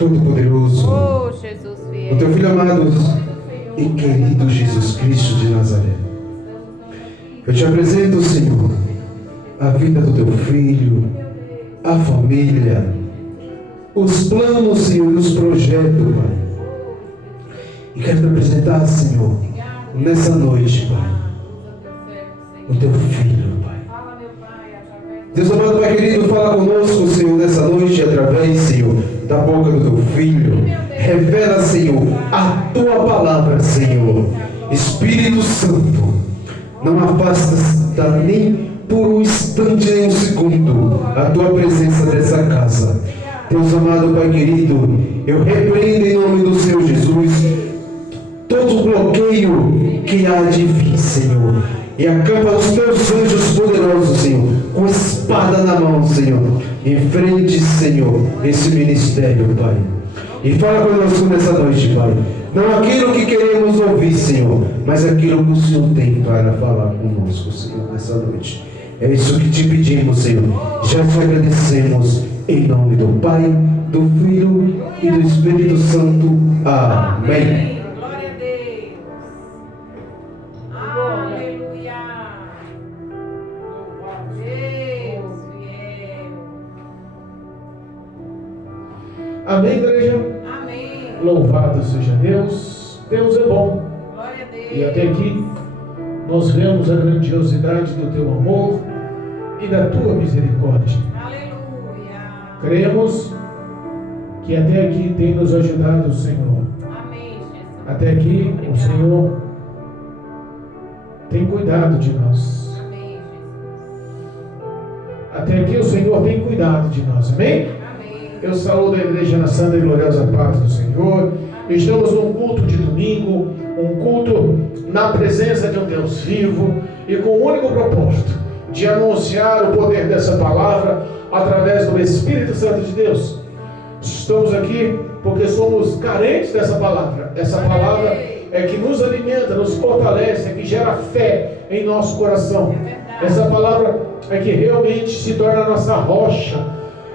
Todo-Poderoso, Oh, Jesus fiel. o teu Filho amado e querido Jesus Cristo de Nazaré. Eu te apresento, Senhor, a vida do teu Filho, a família, os planos, Senhor, e os projetos, Pai. E quero te apresentar, Senhor, nessa noite, Pai, o teu Filho, Pai. Deus amado, Pai querido, fala conosco, Senhor, nessa noite, através, Senhor, da boca do teu Filho. Revela, Senhor, a tua palavra, Senhor. Espírito Santo, não afasta nem por um instante, nem um segundo, a tua presença nessa casa. Deus amado, Pai querido, eu repreendo em nome do Senhor Jesus todo bloqueio que há de vir, Senhor. E acampa os teus anjos poderosos, Senhor, com espada na mão, Senhor. Enfrente, Senhor, esse ministério, Pai. E fala conosco nessa noite, Pai. Não aquilo que queremos ouvir, Senhor, mas aquilo que o Senhor tem para falar conosco, Senhor, nessa noite. É isso que te pedimos, Senhor. Já te agradecemos em nome do Pai, do Filho e do Espírito Santo. Amém. Glória a Deus. Aleluia. Deus fiel. Amém, igreja? Amém. Louvado seja Deus. Deus é bom. Glória a Deus. E até aqui nós vemos a grandiosidade do teu amor e da tua misericórdia. Aleluia. Cremos que até aqui tem nos ajudado o Senhor. Amém, Jesus. Até aqui o Senhor tem cuidado de nós. Amém, Jesus. Até aqui o Senhor tem cuidado de nós. Amém? Amém. Eu saúdo a igreja na santa e gloriosa paz do Senhor. Estamos num culto de domingo, um culto na presença de um Deus vivo e com o único propósito de anunciar o poder dessa palavra através do Espírito Santo de Deus. Estamos aqui porque somos carentes dessa palavra. Essa palavra é que nos alimenta, nos fortalece, é que gera fé em nosso coração. Essa palavra é que realmente se torna a nossa rocha.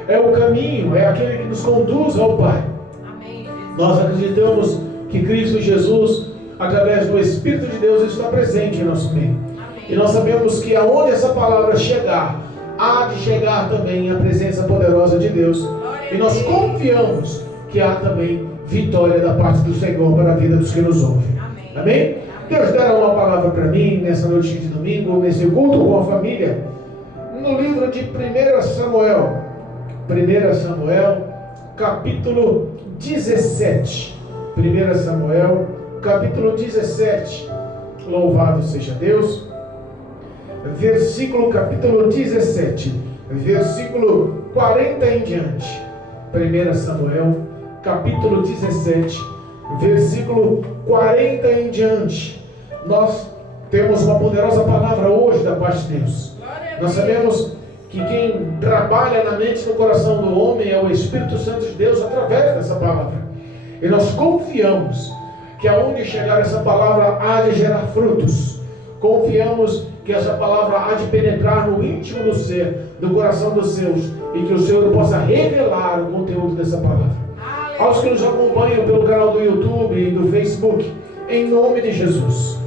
É o caminho, é aquele que nos conduz ao Pai. Amém, Jesus. Nós acreditamos que Cristo Jesus, através do Espírito de Deus, está presente em nosso meio. Amém. E nós sabemos que aonde essa palavra chegar, há de chegar também a presença poderosa de Deus. E nós confiamos que há também vitória da parte do Senhor para a vida dos que nos ouvem. Amém. Amém? Deus dará uma palavra para mim nessa noite de domingo, nesse culto com a família, no livro de 1 Samuel. 1 Samuel, capítulo 17. 1 Samuel, capítulo 17. Louvado seja Deus. Capítulo 17, versículo 40 em diante. 1 Samuel, capítulo 17, versículo 40 em diante. Nós temos uma poderosa palavra hoje da parte de Deus. Nós sabemos que quem trabalha na mente e no coração do homem é o Espírito Santo de Deus através dessa palavra. E nós confiamos que aonde chegar essa palavra há de gerar frutos. Confiamos que essa palavra há de penetrar no íntimo do ser, do coração dos seus, e que o Senhor possa revelar o conteúdo dessa palavra. Aos que nos acompanham pelo canal do YouTube e do Facebook, em nome de Jesus,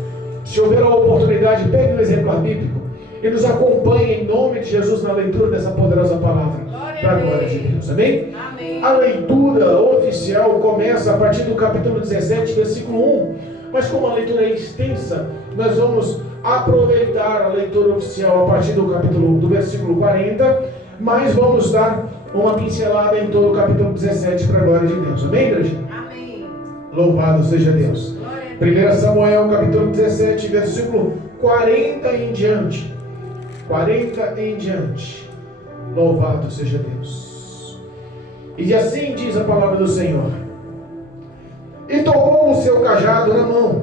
se houver a oportunidade, pegue um exemplar bíblico e nos acompanhe em nome de Jesus na leitura dessa poderosa palavra, para a glória de Deus. Amém? Amém. A leitura oficial começa a partir do capítulo 17, versículo 1. Mas como a leitura é extensa, nós vamos aproveitar a leitura oficial a partir do versículo 40, mas vamos dar uma pincelada em todo o capítulo 17 para a glória de Deus. Amém, igreja? Amém. Louvado seja Deus. Glória a 1 Samuel, capítulo 17, versículo 40 em diante. 40 em diante. Louvado seja Deus. E assim diz a palavra do Senhor. E tomou o seu cajado na mão,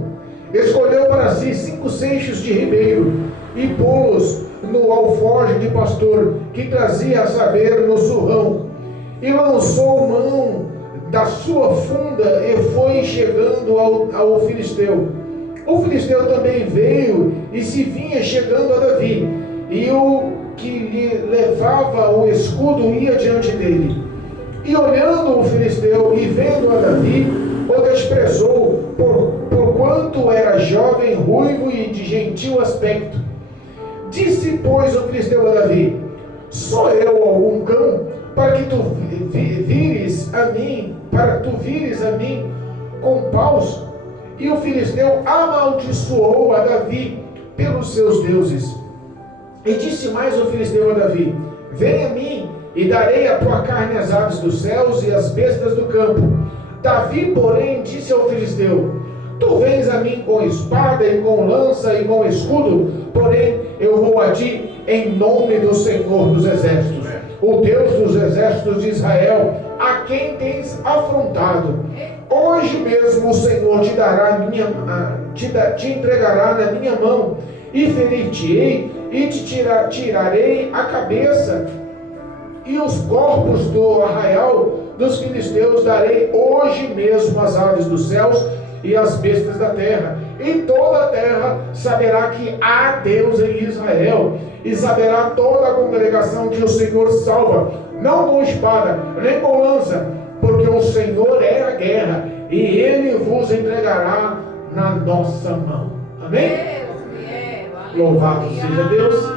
escolheu para si 5 seixos de ribeiro e pô-los no alforje de pastor que trazia a saber no surrão, e lançou mão da sua funda e foi chegando ao filisteu. O filisteu também veio e se vinha chegando a Davi, e o que lhe levava o escudo ia diante dele. E olhando o filisteu e vendo a Davi, o desprezou, porquanto era jovem, ruivo e de gentil aspecto. Disse, pois, o filisteu a Davi: sou eu algum cão, para que tu vires a mim com paus? E o filisteu amaldiçoou a Davi pelos seus deuses. E disse mais o filisteu a Davi: vem a mim, e darei a tua carne às aves dos céus e às bestas do campo. Davi, porém, disse ao filisteu: tu vens a mim com espada e com lança e com escudo, porém eu vou a ti em nome do Senhor dos exércitos, o Deus dos exércitos de Israel, a quem tens afrontado. Hoje mesmo o Senhor te entregará na minha mão, e ferir-te-ei, e te tirarei a cabeça, e os corpos do arraial dos filisteus darei hoje mesmo às aves dos céus e às bestas da terra. E toda a terra saberá que há Deus em Israel, e saberá toda a congregação que o Senhor salva, não com espada, nem com lança, porque o Senhor é a guerra, e Ele vos entregará na nossa mão. Amém? Louvado seja Deus,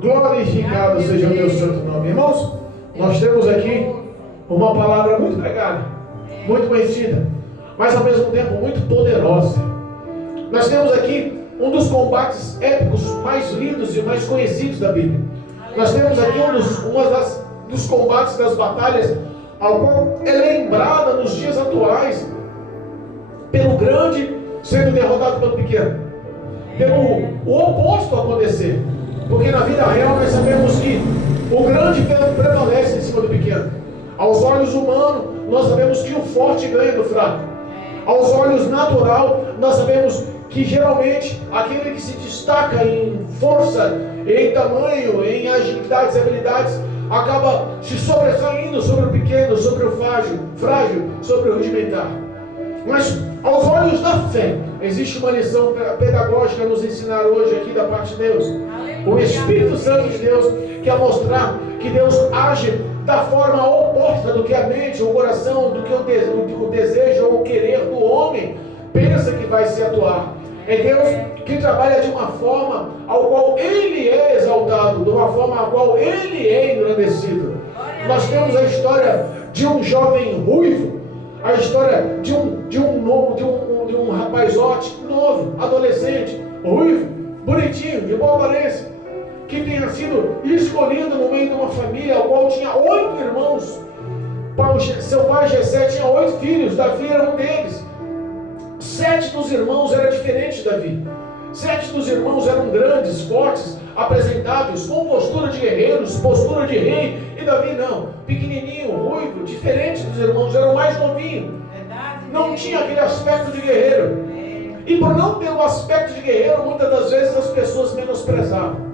glorificado seja o meu santo nome. Irmãos, nós temos aqui uma palavra muito pregada, muito conhecida, mas ao mesmo tempo muito poderosa. Nós temos aqui um dos combates épicos mais lidos e mais conhecidos da Bíblia. Nós temos aqui um dos combates, das batalhas, ao qual é lembrada nos dias atuais, pelo grande sendo derrotado pelo pequeno, pelo o oposto acontecer, porque na vida real nós sabemos que o grande prevalece em cima do pequeno. Aos olhos humanos, nós sabemos que o forte ganha do fraco. Aos olhos natural, nós sabemos que geralmente aquele que se destaca em força, em tamanho, em agilidades e habilidades, acaba se sobressaindo sobre o pequeno, sobre o frágil, sobre o rudimentar. Mas aos olhos da fé, existe uma lição pedagógica a nos ensinar hoje aqui da parte de Deus. O Espírito Santo de Deus quer mostrar que Deus age da forma oposta do que a mente, o coração, do que o desejo ou o querer do homem pensa que vai se atuar. É Deus que trabalha de uma forma ao qual Ele é exaltado, de uma forma ao qual Ele é engrandecido. Nós temos a história de um jovem ruivo, a história de um rapazote novo, adolescente, ruivo, bonitinho, de boa aparência, que tenha sido escolhido no meio de uma família, ao qual tinha 8 irmãos. Seu pai Jessé tinha 8 filhos, Davi era um deles. 7 dos irmãos eram diferentes de Davi. 7 dos irmãos eram grandes, fortes, apresentáveis, com postura de guerreiros, postura de rei, e Davi não, pequenininho, ruivo, diferente dos irmãos, era o mais novinho, não tinha aquele aspecto de guerreiro, e por não ter o aspecto de guerreiro, muitas das vezes as pessoas menosprezavam.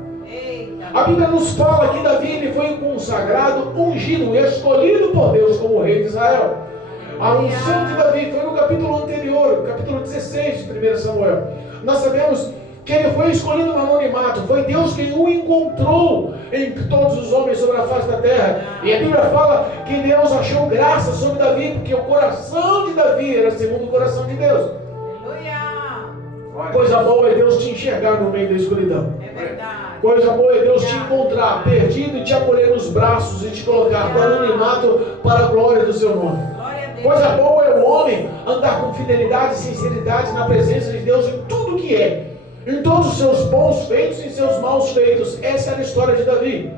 A Bíblia nos fala que Davi ele foi consagrado, ungido, escolhido por Deus como rei de Israel. A unção de Davi foi no capítulo anterior, capítulo 16 de 1 Samuel. Nós sabemos que ele foi escolhido no anonimato, foi Deus quem o encontrou entre todos os homens sobre a face da terra. E a Bíblia fala que Deus achou graça sobre Davi, porque o coração de Davi era segundo o coração de Deus. Coisa boa é Deus te enxergar no meio da escuridão. É verdade. Coisa boa é Deus te encontrar perdido e te acolher nos braços e te colocar para o anonimato, para a glória do seu nome. Coisa boa é o homem andar com fidelidade e sinceridade na presença de Deus em tudo que é, em todos os seus bons feitos e seus maus feitos. Essa era a história de Davi.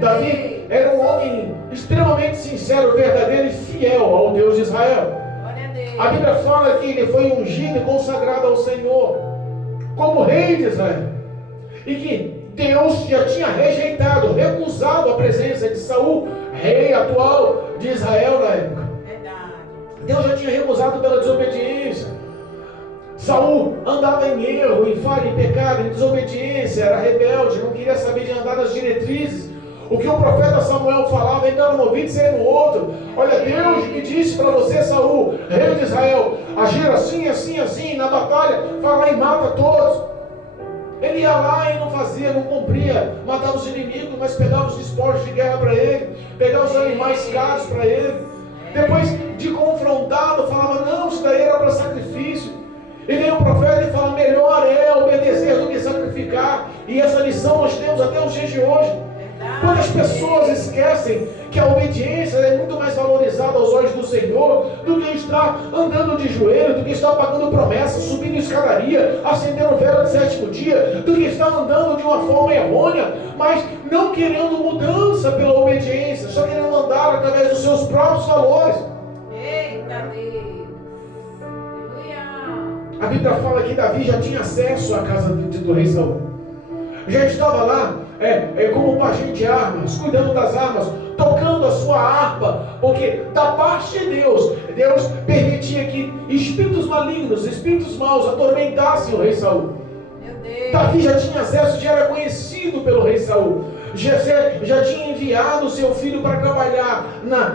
Davi era um homem extremamente sincero, verdadeiro e fiel ao Deus de Israel. A Bíblia fala que ele foi ungido e consagrado ao Senhor como rei de Israel, e que Deus já tinha rejeitado, recusado a presença de Saul, rei atual de Israel na época. Deus já tinha recusado pela desobediência. Saul andava em erro, em falha, em pecado, em desobediência, era rebelde, não queria saber de andar nas diretrizes. O que o profeta Samuel falava, entrava no ouvido e saía no outro. Olha, Deus me disse para você, Saul, rei de Israel, agir assim, assim, assim, na batalha, vai lá e mata todos. Ele ia lá e não fazia, não cumpria, matava os inimigos, mas pegava os despojos de guerra para ele, pegava os animais caros para ele. Depois de confrontado, falava, não, isso daí era para sacrifício. E vem o profeta e fala, melhor é obedecer do que sacrificar. E essa lição nós temos até os dias de hoje. Quando as pessoas esquecem que a obediência é muito mais valorizada aos olhos do Senhor do que estar andando de joelho, do que estar pagando promessas, subindo escadaria, acendendo vela de sétimo dia, do que estar andando de uma forma errônea, mas não querendo mudança pela obediência, só querendo andar através dos seus próprios valores. Eita Deus. Aleluia. A Bíblia fala que Davi já tinha acesso à casa do rei Saul. Já estava lá como pajem de armas, cuidando das armas, tocando a sua harpa, porque da parte de Deus permitia que espíritos malignos, espíritos maus atormentassem o rei Saul. Meu Deus. Davi já tinha acesso, já era conhecido pelo rei Saul. Jessé já tinha enviado seu filho para trabalhar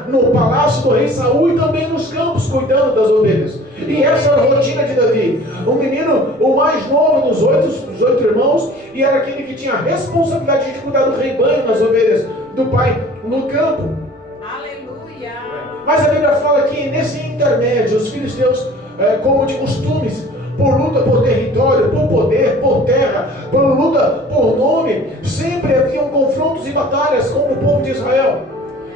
no palácio do rei Saul e também nos campos, cuidando das ovelhas. E essa era a rotina de Davi. O menino, o mais novo dos oito irmãos, e era aquele que tinha a responsabilidade de cuidar do rebanho nas ovelhas do pai no campo. Aleluia. Mas a Bíblia fala que nesse intermédio, os filisteus, como de costumes, por luta por território, por poder, por terra, por luta por nome, sempre haviam confrontos e batalhas com o povo de Israel.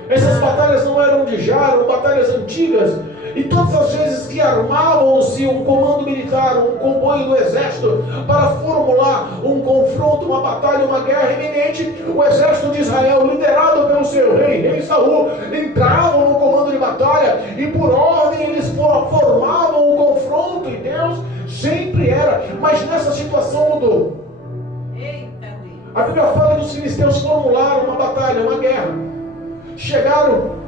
Essas batalhas não eram de já, eram batalhas antigas. E todas as vezes que armavam-se um comando militar, um comboio do exército, para formular um confronto, uma batalha, uma guerra iminente, o exército de Israel, liderado pelo seu rei Saul, entravam no comando de batalha e por ordem eles formavam o confronto, e Deus sempre era, mas nessa situação mudou. Eita Deus. A Bíblia fala que os filisteus formularam uma batalha, uma guerra. Chegaram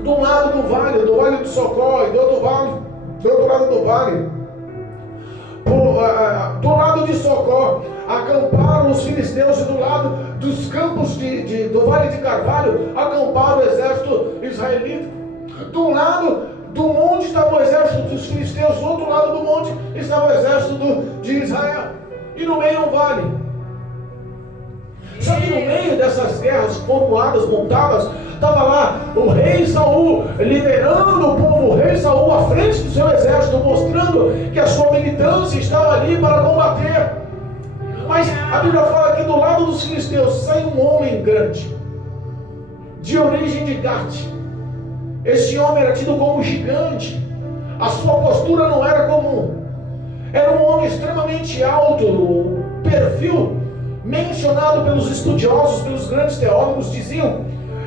de um lado do vale do Socó, e do outro lado do vale. Do lado de Socó, acamparam os filisteus, e do lado dos campos do vale de Carvalho, acamparam o exército israelita. Do lado do monte estava o exército dos filisteus, do outro lado do monte estava o exército de Israel. E no meio um vale. Só que no meio dessas guerras formuladas, montadas, estava lá o rei Saul liderando o povo, o rei Saul à frente do seu exército, mostrando que a sua militância estava ali para combater. Mas a Bíblia fala que do lado dos filisteus sai um homem grande, de origem de Gate. Este homem era tido como gigante. A sua postura não era comum. Era um homem extremamente alto. O perfil mencionado pelos estudiosos, pelos grandes teólogos, diziam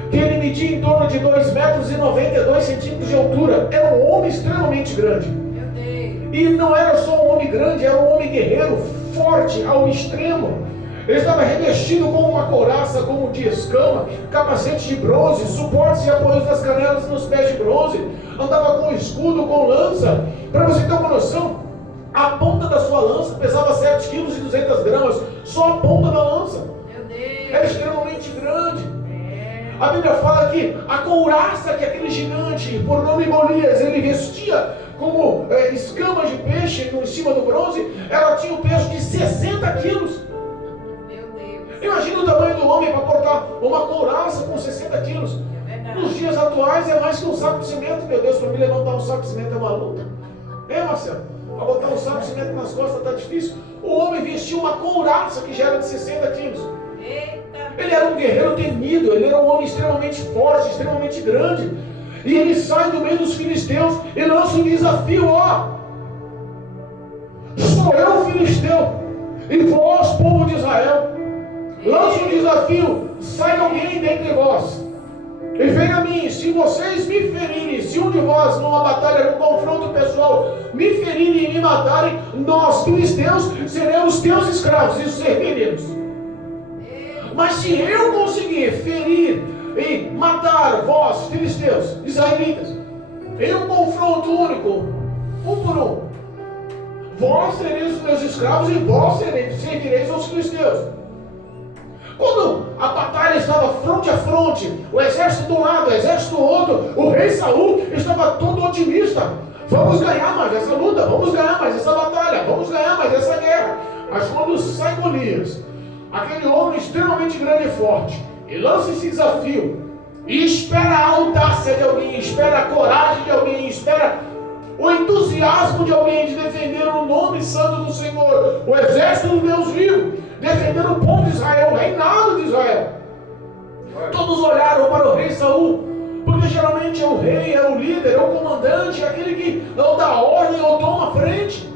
que ele media em torno de 2,92 m de altura. Era um homem extremamente grande. Meu Deus. E não era só um homem grande, era um homem guerreiro, forte ao extremo. Ele estava revestido com uma couraça como de escama, capacete de bronze, suportes e apoios das canelas nos pés de bronze. Andava com escudo, com lança. Para você ter uma noção, a ponta da sua lança pesava 7,2 kg, só a ponta da lança. Meu Deus. Era extremamente grande. A Bíblia fala que a couraça que aquele gigante, por nome Golias, ele vestia como escamas de peixe em cima do bronze, ela tinha o peso de 60 quilos. Imagina o tamanho do homem para portar uma couraça com 60 quilos. Nos dias atuais é mais que um saco de cimento. Meu Deus, para mim levantar um saco de cimento é uma luta. Marcelo? Para botar um saco de cimento nas costas está difícil. O homem vestiu uma couraça que já era de 60 quilos. Ele era um guerreiro temido, ele era um homem extremamente forte, extremamente grande. E ele sai do meio dos filisteus e lança um desafio, sou eu filisteu, e vós, povo de Israel, lança um desafio, sai alguém dentre vós, e venha a mim. Se vocês me ferirem, se um de vós numa batalha, num confronto pessoal, me ferirem e me matarem, nós, filisteus, seremos teus escravos e os serviremos. Mas se eu conseguir ferir e matar vós, filisteus, israelitas, em um confronto único, um por um, vós sereis os meus escravos e vós servireis aos filisteus. Quando a batalha estava fronte a fronte, o exército de um lado, o exército do outro, o rei Saul estava todo otimista. Vamos ganhar mais essa luta, vamos ganhar mais essa batalha, vamos ganhar mais essa guerra. Mas quando sai Golias, aquele homem extremamente grande e forte, e lança esse desafio, e espera a audácia de alguém, espera a coragem de alguém, espera o entusiasmo de alguém de defender o nome santo do Senhor, o exército do Deus vivo, defender o povo de Israel, o reinado de Israel. Todos olharam para o rei Saul, porque geralmente é o rei, é o líder, é o comandante, é aquele que não dá ordem ou toma frente.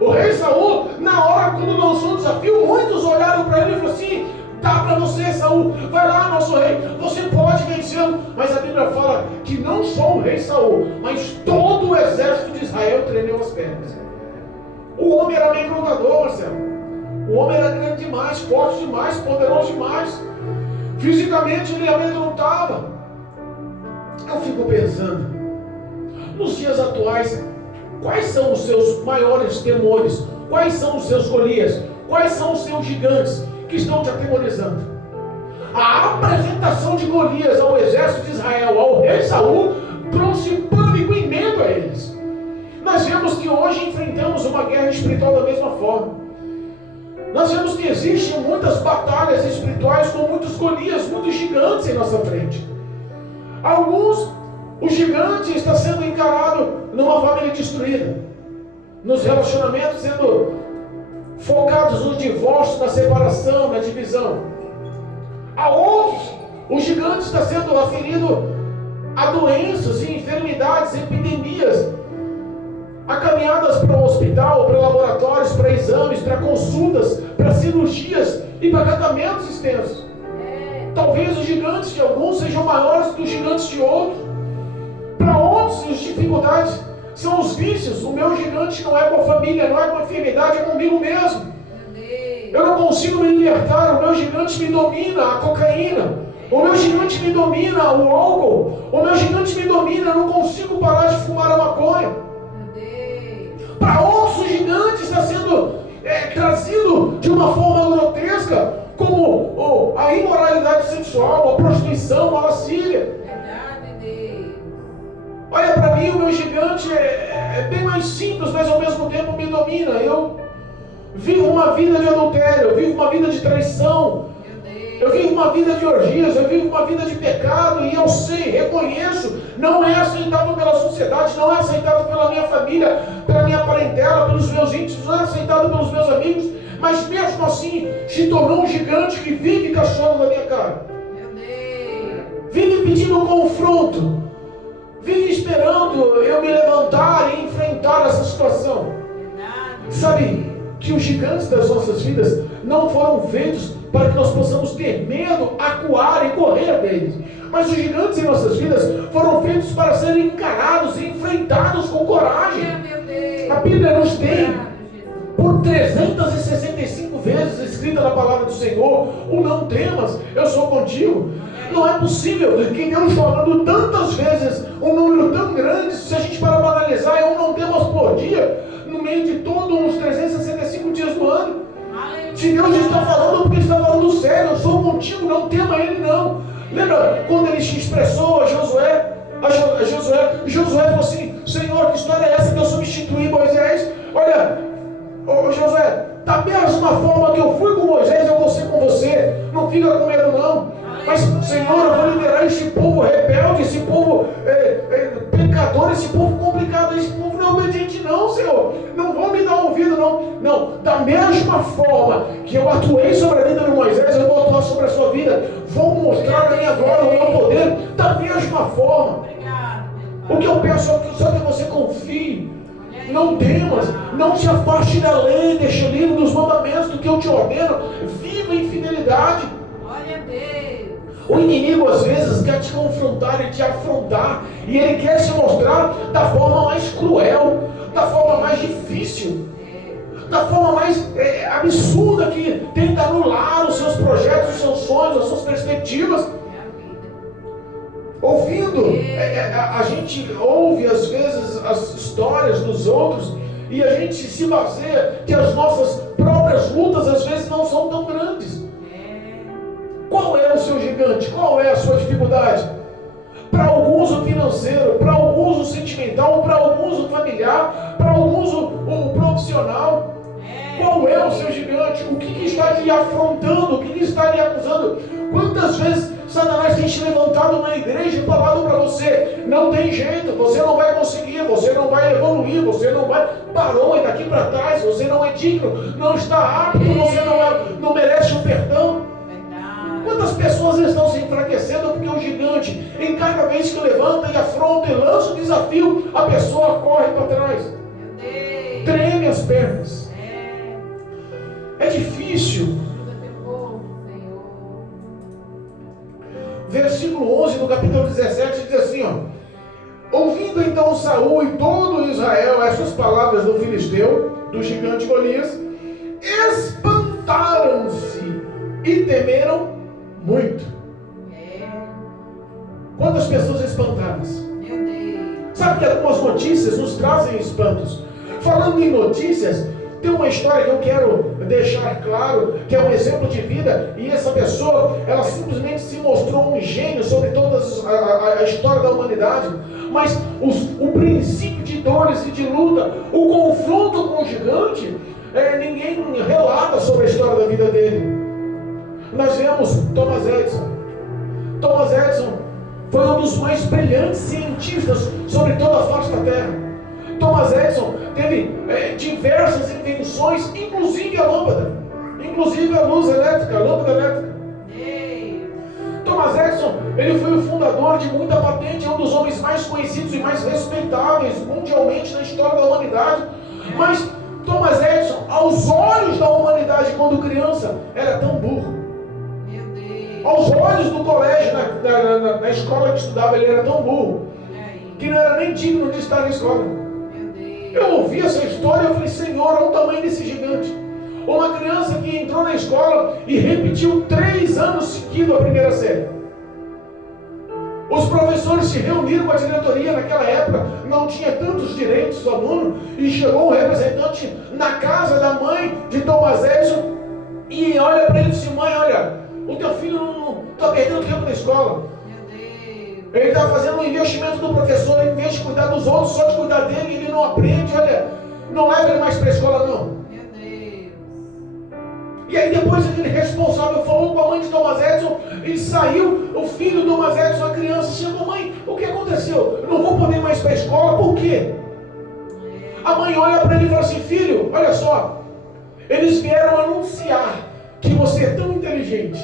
O rei Saul, na hora quando lançou o desafio, muitos olharam para ele e falaram assim: dá para você, Saul, vai lá, nosso rei, você pode vencê-lo. Mas a Bíblia fala que não só o rei Saul, mas todo o exército de Israel tremeu as pernas. O homem era amedrontador, Marcelo. O homem era grande demais, forte demais, poderoso demais. Fisicamente ele amedrontava. Eu fico pensando, nos dias atuais, quais são os seus maiores temores? Quais são os seus Golias? Quais são os seus gigantes que estão te atemorizando? A apresentação de Golias ao exército de Israel, ao rei Saul, trouxe pânico e medo a eles. Nós vemos que hoje enfrentamos uma guerra espiritual da mesma forma. Nós vemos que existem muitas batalhas espirituais com muitos Golias, muitos gigantes em nossa frente. Alguns, o gigante está sendo encarado numa família destruída, nos relacionamentos sendo focados no divórcio, na separação, na divisão. A outros, o gigante está sendo aferido a doenças e enfermidades, epidemias, a caminhadas para o hospital, para laboratórios, para exames, para consultas, para cirurgias e para tratamentos extensos. Talvez os gigantes de alguns sejam maiores que os gigantes de outros. Para outros, as dificuldades são os vícios. O meu gigante não é com a família, não é com a enfermidade, é comigo mesmo. Eu não consigo me libertar, o meu gigante me domina, a cocaína. O meu gigante me domina, o álcool. O meu gigante me domina, eu não consigo parar de fumar a maconha. Para outros, o gigante está sendo trazido de uma forma grotesca, como a imoralidade sexual, a prostituição, a lascívia. Olha, para mim o meu gigante é bem mais simples, mas ao mesmo tempo me domina. Eu vivo uma vida de adultério, eu vivo uma vida de traição, eu vivo uma vida de orgias, eu vivo uma vida de pecado, e eu sei, reconheço, não é aceitável pela sociedade, não é aceitável pela minha família, pela minha parentela, pelos meus íntimos, não é aceitável pelos meus amigos, mas mesmo assim se tornou um gigante que vive cachorro na minha cara, vive pedindo um confronto, vive esperando eu me levantar e enfrentar essa situação. Sabe que os gigantes das nossas vidas não foram feitos para que nós possamos ter medo, acuar e correr deles, mas os gigantes em nossas vidas foram feitos para serem encarados e enfrentados com coragem. A Bíblia nos tem por 365 vezes escrita na palavra do Senhor: o não temas, eu sou contigo. Não é possível que Deus falando tantas vezes, um número tão grande, se a gente parar para analisar, é um não temas por dia, no meio de todos os 365 dias do ano. Se Deus está falando, porque está falando sério: eu sou contigo, não tema ele não. Lembra quando ele se expressou a Josué? Josué falou assim: Senhor, que história é essa que eu substituí Moisés? Olha, Josué, da mesma forma que eu fui com Moisés, eu vou ser com você. Não fica com medo não. Mas, Senhor, eu vou liberar esse povo rebelde, esse povo pecador, esse povo complicado, esse povo não é obediente não, Senhor. Não vou me dar ouvido não. Não, da mesma forma que eu atuei sobre a vida de Moisés, eu vou atuar sobre a sua vida. Vou mostrar a minha glória, o meu poder, da mesma forma. O que eu peço é só que você confie. Não temas, não se afaste da lei, deixe livre dos mandamentos do que eu te ordeno. Viva em fidelidade. O inimigo às vezes quer te confrontar e te afrontar, e ele quer se mostrar da forma mais cruel, da forma mais difícil, da forma mais absurda, que tenta anular os seus projetos, os seus sonhos, as suas perspectivas. Ouvindo, a gente ouve às vezes as histórias dos outros e a gente se baseia que as nossas próprias lutas às vezes não são tão grandes. Qual é o seu gigante? Qual é a sua dificuldade? Para alguns o financeiro, para alguns o sentimental, para alguns o familiar, para alguns o profissional. Qual é o seu gigante? gigante? O que está lhe afrontando? O que está lhe acusando? Quantas vezes Satanás tem se levantado na igreja e falado para você: não tem jeito, você não vai conseguir, você não vai evoluir, você não vai, parou, é daqui para trás, você não é digno, não está apto, você não merece o perdão. Quantas pessoas estão se enfraquecendo porque o gigante, em cada vez que levanta e afronta e lança o desafio, a pessoa corre para trás, treme as pernas. É difícil. Versículo 11 do capítulo 17 diz assim, ó: ouvindo então Saul e todo Israel essas palavras do filisteu, do gigante Golias, espantaram-se e temeram muito. Quantas pessoas espantadas? Sabe que algumas notícias nos trazem espantos. Falando em notícias, tem uma história que eu quero deixar claro, que é um exemplo de vida, e essa pessoa, ela simplesmente se mostrou um gênio sobre toda a história da humanidade, mas o princípio de dores e de luta, o confronto com o gigante, ninguém relata sobre a história da vida dele. Nós vemos Thomas Edison. Thomas Edison foi um dos mais brilhantes cientistas sobre toda a face da Terra. Thomas Edison teve diversas invenções, inclusive a lâmpada, inclusive a luz elétrica, a lâmpada elétrica. Thomas Edison, ele foi o fundador de muita patente, é um dos homens mais conhecidos e mais respeitáveis mundialmente na história da humanidade. Mas Thomas Edison, aos olhos da humanidade quando criança, era tão burro. Aos olhos do colégio, na escola que estudava, ele era tão burro que não era nem digno de estar na escola. Eu ouvi essa história e falei: Senhor, olha o tamanho desse gigante. Uma criança que entrou na escola e repetiu 3 anos seguidos a primeira série. Os professores se reuniram com a diretoria naquela época, não tinha tantos direitos do aluno, e chegou um representante na casa da mãe de Thomas Edison e olha para ele e disse: mãe, olha, o teu filho não está perdendo tempo na escola. Ele está fazendo um investimento do professor, em vez de cuidar dos outros, só de cuidar dele, ele não aprende, olha, não leva ele mais para a escola não. Meu Deus. E aí depois aquele responsável falou com a mãe de Thomas Edison, e saiu o filho de Thomas Edison, a criança, chegou: mãe, o que aconteceu? Eu não vou poder mais para a escola, por quê? A mãe olha para ele e fala assim: filho, olha só, eles vieram anunciar que você é tão inteligente,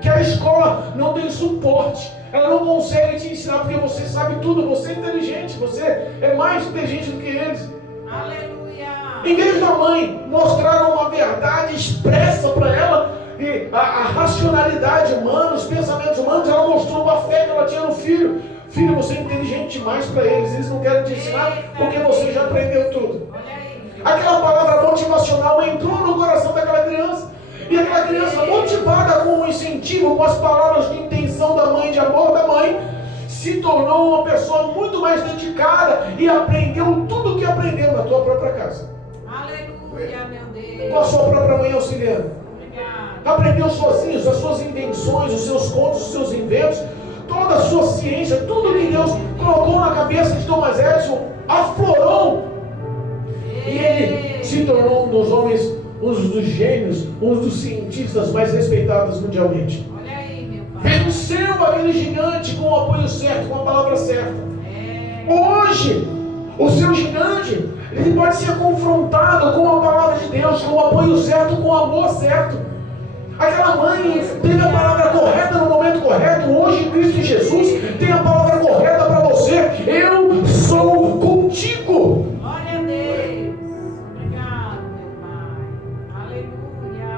que a escola não tem suporte, ela não consegue te ensinar porque você sabe tudo, você é inteligente, você é mais inteligente do que eles. Aleluia. Em vez da mãe mostrar uma verdade expressa para ela, e a racionalidade humana, os pensamentos humanos, ela mostrou uma fé que ela tinha no filho. Filho, você é inteligente demais para eles não querem te ensinar porque você já aprendeu tudo. Aquela palavra motivacional entrou no coração daquela criança. E aquela criança, motivada com o incentivo, com as palavras de intenção da mãe, de amor da mãe, se tornou uma pessoa muito mais dedicada e aprendeu tudo o que aprendeu na tua própria casa. Aleluia, meu Deus. Com a sua própria mãe auxiliando. Obrigado. Aprendeu sozinho as suas invenções, os seus contos, os seus inventos, toda a sua ciência, tudo que Deus colocou na cabeça de Thomas Edison, aflorou. E ele se tornou um dos homens, um dos gênios, um dos cientistas mais respeitados mundialmente. Olha aí, meu pai. Venceu aquele gigante com o apoio certo, com a palavra certa. Hoje, o seu gigante, ele pode ser confrontado com a palavra de Deus, com o apoio certo, com o amor certo. Aquela mãe teve a palavra correta no momento correto. Hoje, Cristo Jesus tem a palavra correta para você. Eu sou contigo. Glória a Deus. Obrigado, meu pai. Aleluia.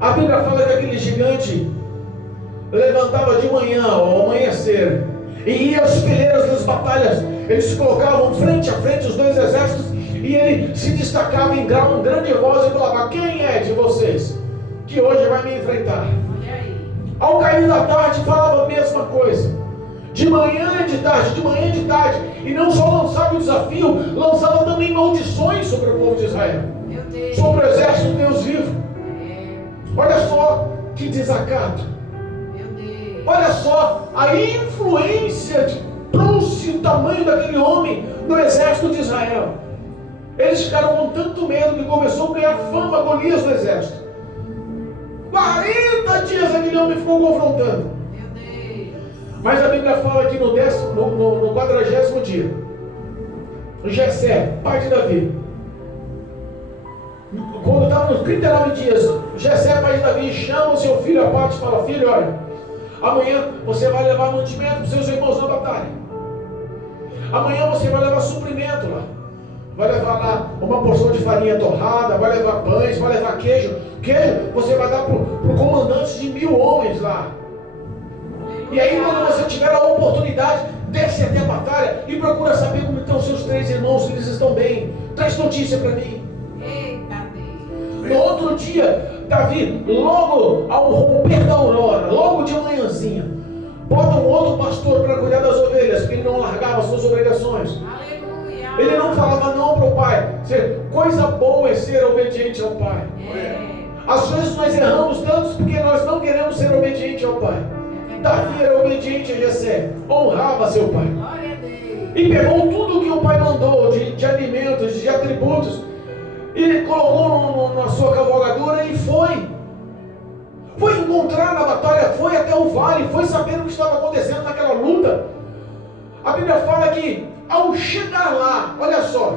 A Bíblia fala que aquele gigante levantava de manhã, ao amanhecer, e ia às fileiras das batalhas. Eles se colocavam frente a frente, os dois exércitos, e ele se destacava em grande voz e falava: quem é de vocês que hoje vai me enfrentar? Olha aí. Ao cair da tarde falava a mesma coisa. De manhã e de tarde, de manhã e de tarde. E não só lançava o desafio, lançava também maldições sobre o povo de Israel, Meu Deus. sobre o exército de Deus vivo. Olha só que desacato. Meu Deus. Olha só a influência que trouxe o tamanho daquele homem no exército de Israel. Eles ficaram com tanto medo que começou a ganhar fama Golias no exército. 40 dias aquele homem ficou confrontando. Meu Deus. Mas a Bíblia fala que no 40º dia, Jessé, pai de Davi, quando estava nos 39 dias, Jessé, pai de Davi, chama o seu filho à parte e fala: filho, olha, amanhã você vai levar mantimento para os seus irmãos na batalha. Amanhã você vai levar suprimento lá. Vai levar lá uma porção de farinha torrada, vai levar pães, vai levar queijo. Queijo você vai dar para o comandante de 1000 homens lá. E aí, quando você tiver a oportunidade, desce até a batalha e procura saber como estão seus 3 irmãos, se eles estão bem. Traz notícia para mim. Eita Deus. No outro dia, Davi, logo ao romper da aurora, logo de manhãzinha, bota um outro pastor para cuidar das ovelhas, porque ele não largava suas obrigações. Aleluia. Ele não falava não para o pai. Coisa boa é ser obediente ao pai. Às vezes nós erramos tanto porque nós não queremos ser obedientes ao pai. Davi era obediente a Jessé, honrava seu pai. Glória a Deus. E pegou tudo que o pai mandou de alimentos, de atributos, e colocou na sua cavalgadura e foi. Foi encontrar na batalha, foi até o vale, foi saber o que estava acontecendo naquela luta. A Bíblia fala que ao chegar lá, olha só,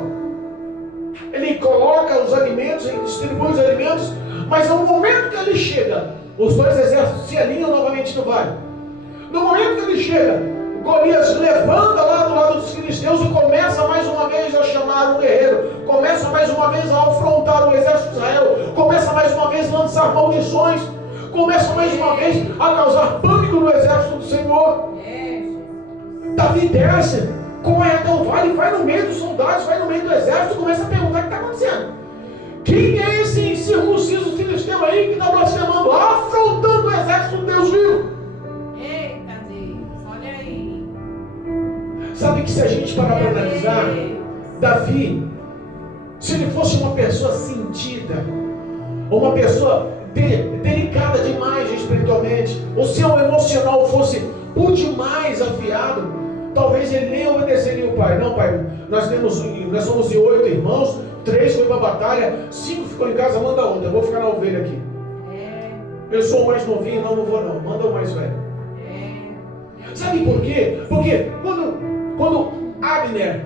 ele coloca os alimentos, ele distribui os alimentos, mas no momento que ele chega, os 2 exércitos se alinham novamente no vale. No momento que ele chega, Golias levanta lá do lado dos filisteus e começa mais uma vez a chamar um guerreiro, começa mais uma vez a afrontar o exército de Israel, começa mais uma vez a lançar maldições, começa mais uma vez a causar pânico no exército do Senhor. Davi desce, corre até o vale, vai no meio dos soldados, vai no meio do exército, começa a perguntar o que está acontecendo. Quem é esse incircunciso filisteu aí que está blasfemando, afrontando o exército do Deus vivo? Eita Deus, olha aí. Sabe que se a gente parar para analisar, Davi, se ele fosse uma pessoa sentida, ou uma pessoa delicada demais espiritualmente, o seu emocional fosse por demais afiado, talvez ele nem obedeceria o pai. Não, pai, nós somos 8 irmãos, 3 foi para a batalha, 5 ficou em casa, manda outra, eu vou ficar na ovelha aqui. Eu sou o mais novinho, não vou não, manda o mais velho. Sabe por quê? Porque quando Abner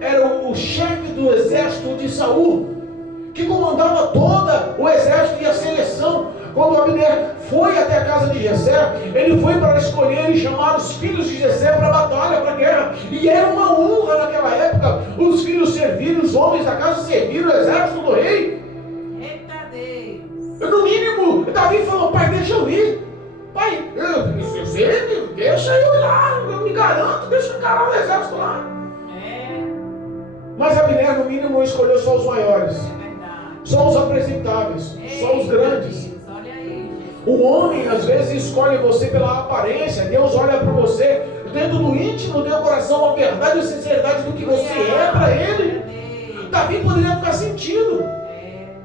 era o chefe do exército de Saul, que comandava todo o exército e a seleção. Quando Abner foi até a casa de Jessé, ele foi para escolher e chamar os filhos de Jessé para a batalha, para a guerra. E era uma honra naquela época os filhos servirem, os homens da casa servirem o exército do rei. Eita Deus. No mínimo, Davi falou: pai, deixa eu ir. Pai, deixa eu ir lá, eu me garanto, deixa eu encarar o exército lá. Mas Abner, no mínimo, escolheu só os maiores, só os apresentáveis, só os grandes. O homem às vezes escolhe você pela aparência. Deus olha para você dentro do íntimo do teu coração, a verdade e a sinceridade do que você é para ele. Davi poderia ficar sentido.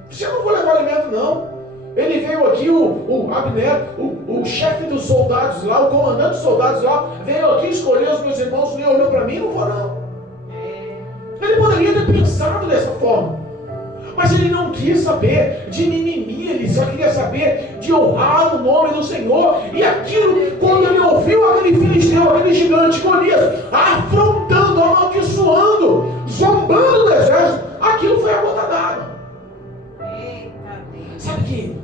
Você não vou levar alimento não. Ele veio aqui, o Abner, o chefe dos soldados lá, o comandante dos soldados lá, veio aqui escolher os meus irmãos, nem olhou para mim, não vou não. Ele poderia ter pensado dessa forma. Mas ele não quis saber de mimimi, ele só queria saber de honrar o nome do Senhor. E aquilo, quando ele ouviu aquele filisteu, aquele gigante Golias, afrontando, amaldiçoando, zombando do exército, aquilo foi a gota d'água. Sabe que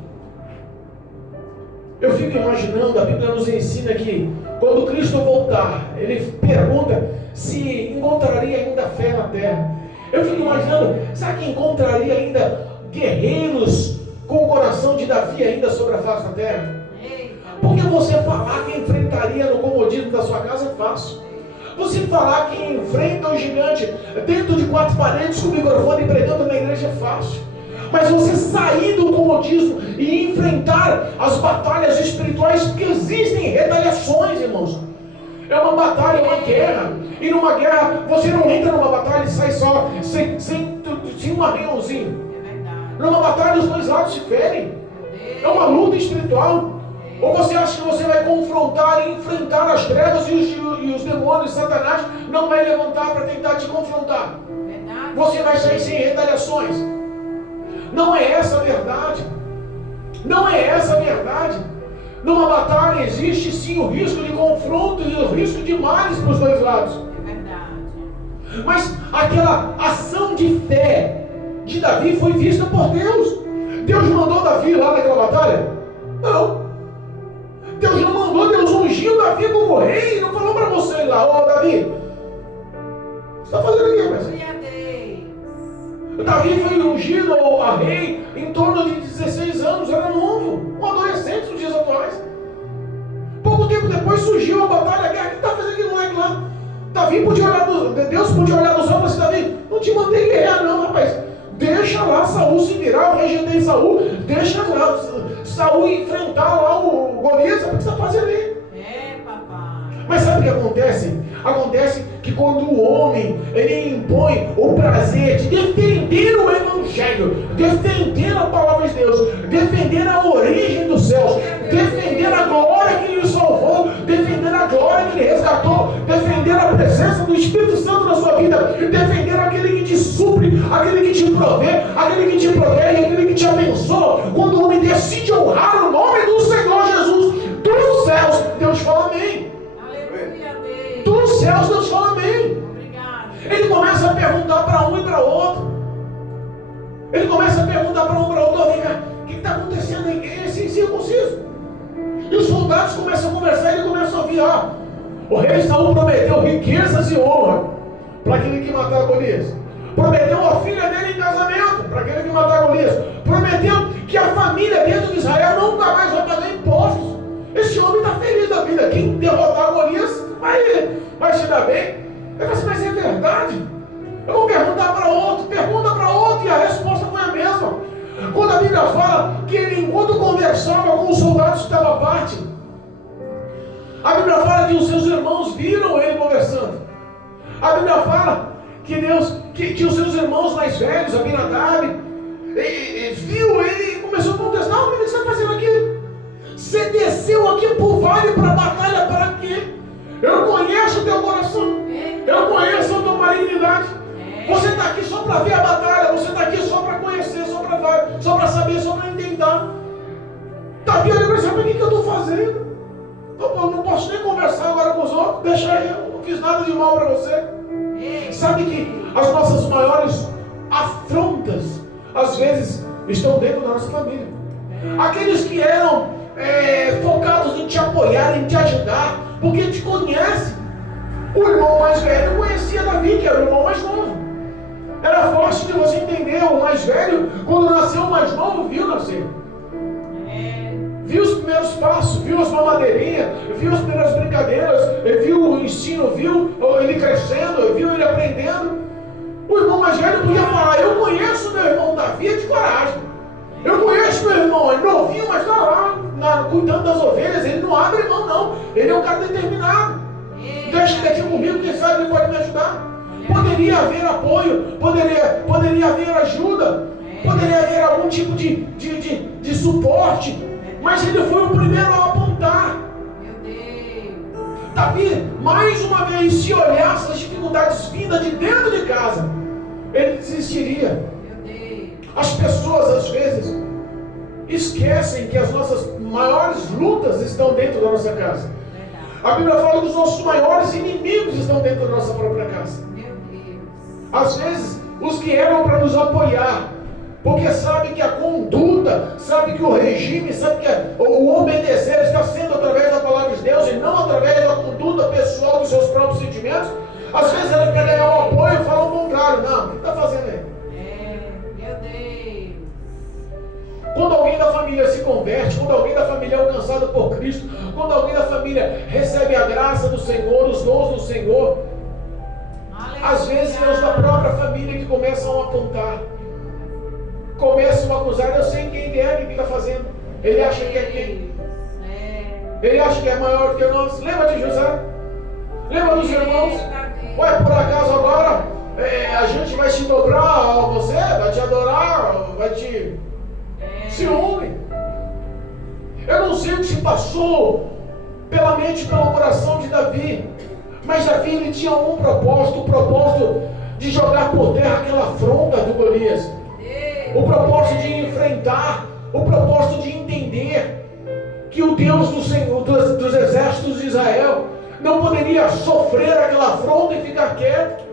eu fico imaginando, a Bíblia nos ensina que quando Cristo voltar, ele pergunta se encontraria ainda fé na terra. Eu fico imaginando, será que encontraria ainda guerreiros com o coração de Davi ainda sobre a face da terra? Porque você falar que enfrentaria no comodismo da sua casa é fácil. Você falar que enfrenta o gigante dentro de 4 paredes com o microfone pregando na igreja é fácil. Mas você sair do comodismo e enfrentar as batalhas espirituais, porque existem retaliações, irmãos. É uma batalha, é uma guerra. E numa guerra, você não entra numa batalha e sai só, sem um arranhãozinho. Numa batalha, os 2 lados se ferem. É uma luta espiritual. Ou você acha que você vai confrontar e enfrentar as trevas e os demônios, Satanás não vai levantar para tentar te confrontar? você vai sair sem retaliações. Não é essa a verdade. Não é essa a verdade. Numa batalha existe sim o risco de confronto e o risco de males para os dois lados. É verdade. Mas aquela ação de fé de Davi foi vista por Deus. Deus mandou Davi lá naquela batalha? Não. Deus não mandou, Deus ungiu Davi como rei e não falou para você ir lá, ô Davi, o que você está fazendo aqui, mas? Glória a Deus. Davi foi ungido a rei em torno de 16 anos, era novo, um adolescente nos dias atuais. Pouco tempo depois surgiu a batalha, a guerra. O que está fazendo aquele moleque lá? Davi podia olhar Deus podia olhar nos olhos e falar assim, Davi, não te mandei guerrear não, rapaz. Deixa lá Saul se virar, eu rejeitei Saul, deixa lá Saul enfrentar lá o Golias, sabe o que você está fazendo aí? É, papai. Mas sabe o que acontece? Acontece que quando o homem ele impõe o prazer de defender o Evangelho, defender a palavra de Deus, defender a origem dos céus, defender a glória que ele salvou, defender a glória que ele resgatou, defender a presença do Espírito Santo na sua vida, defender aquele que te supre, aquele que te provê, aquele que te protege, aquele que te abençoa. Quando o homem decide honrar o nome do Senhor Jesus, dos céus, Deus fala amém. Aleluia a Deus. Dos céus, Deus fala amém. Obrigado. Ele começa a perguntar para um e para outro. Ele começa a perguntar para um e para outro, vem cá, o que está acontecendo aí? Quem é esse incircunciso? E os soldados começam a conversar e ele começa a ouvir, o rei Saul prometeu riquezas e honra para aquele que matar Golias. Prometeu a filha dele em casamento para aquele que matar Golias. Prometeu que a família dentro de Israel nunca mais vai pagar impostos. Esse homem está feliz da vida. Quem derrotar Golias vai se dar bem. Ele fala assim, mas é verdade? Eu vou perguntar para outro, pergunta para outro, e a resposta foi a mesma. Quando a Bíblia fala que ele, enquanto conversava com os soldados que estavam à parte, a Bíblia fala que os seus irmãos viram ele conversando. A Bíblia fala que que os seus irmãos mais velhos, Abinadab, viu ele e começou a contestar, o que você está fazendo aqui? Você desceu aqui por vale para a batalha para quê? Eu conheço o teu coração, eu conheço a tua malignidade. Você está aqui só para ver a batalha, você está aqui só para conhecer, só para saber, só para entender. Davi olha para saber o que eu estou fazendo. Eu não posso nem conversar agora com os outros, deixa aí, eu não fiz nada de mal para você. Sabe que as nossas maiores afrontas, às vezes, estão dentro da nossa família. Aqueles que eram focados em te apoiar, em te ajudar, porque te conhece. O irmão mais velho conhecia Davi, que era o irmão mais novo. Era fácil de você entender. O mais velho, quando nasceu, o mais novo viu nascer. Viu os primeiros passos, viu as mamadeirinhas, viu as primeiras brincadeiras, viu o ensino, viu ele crescendo, viu ele aprendendo. O irmão mais velho podia falar, eu conheço meu irmão Davi de coragem. Eu conheço meu irmão, é novinho, mas está lá, cuidando das ovelhas, ele não abre mão não, ele é um cara determinado. Deixa ele aqui comigo, quem sabe ele pode me ajudar. Poderia haver apoio, poderia haver ajuda, poderia haver algum tipo de suporte, mas ele foi o primeiro a apontar. Meu Deus. Davi, mais uma vez, se olhasse as dificuldades vindas de dentro de casa, ele desistiria. Meu Deus. As pessoas, às vezes, esquecem que as nossas maiores lutas estão dentro da nossa casa. A Bíblia fala que os nossos maiores inimigos estão dentro da nossa própria casa. Meu Deus. Às vezes, os que eram para nos apoiar, porque sabe que a conduta, sabe que o regime, sabe que o obedecer está sendo através da palavra de Deus e não através da conduta pessoal dos seus próprios sentimentos. Às vezes ela quer ganhar o apoio e fala o contrário. Não, o que está fazendo aí? Meu Deus. Quando alguém da família se converte, quando alguém da família é alcançado por Cristo, quando alguém da família recebe a graça do Senhor, os dons do Senhor, às vezes é os da própria família que começam a apontar, começam a acusar. Eu sei quem ele é, o que está fazendo. Ele acha que é quem? Ele acha que é maior que nós. Lembra de José? Lembra dos irmãos? Ué, por acaso agora a gente vai te dobrar a você, vai te adorar, vai te... ciúme. Eu não sei o que se passou pela mente e pelo coração de Davi, mas Davi ele tinha um propósito, o propósito de jogar por terra aquela afronta do Golias. O propósito de enfrentar, o propósito de entender que o Deus do Senhor, dos exércitos de Israel, não poderia sofrer aquela afronta e ficar quieto.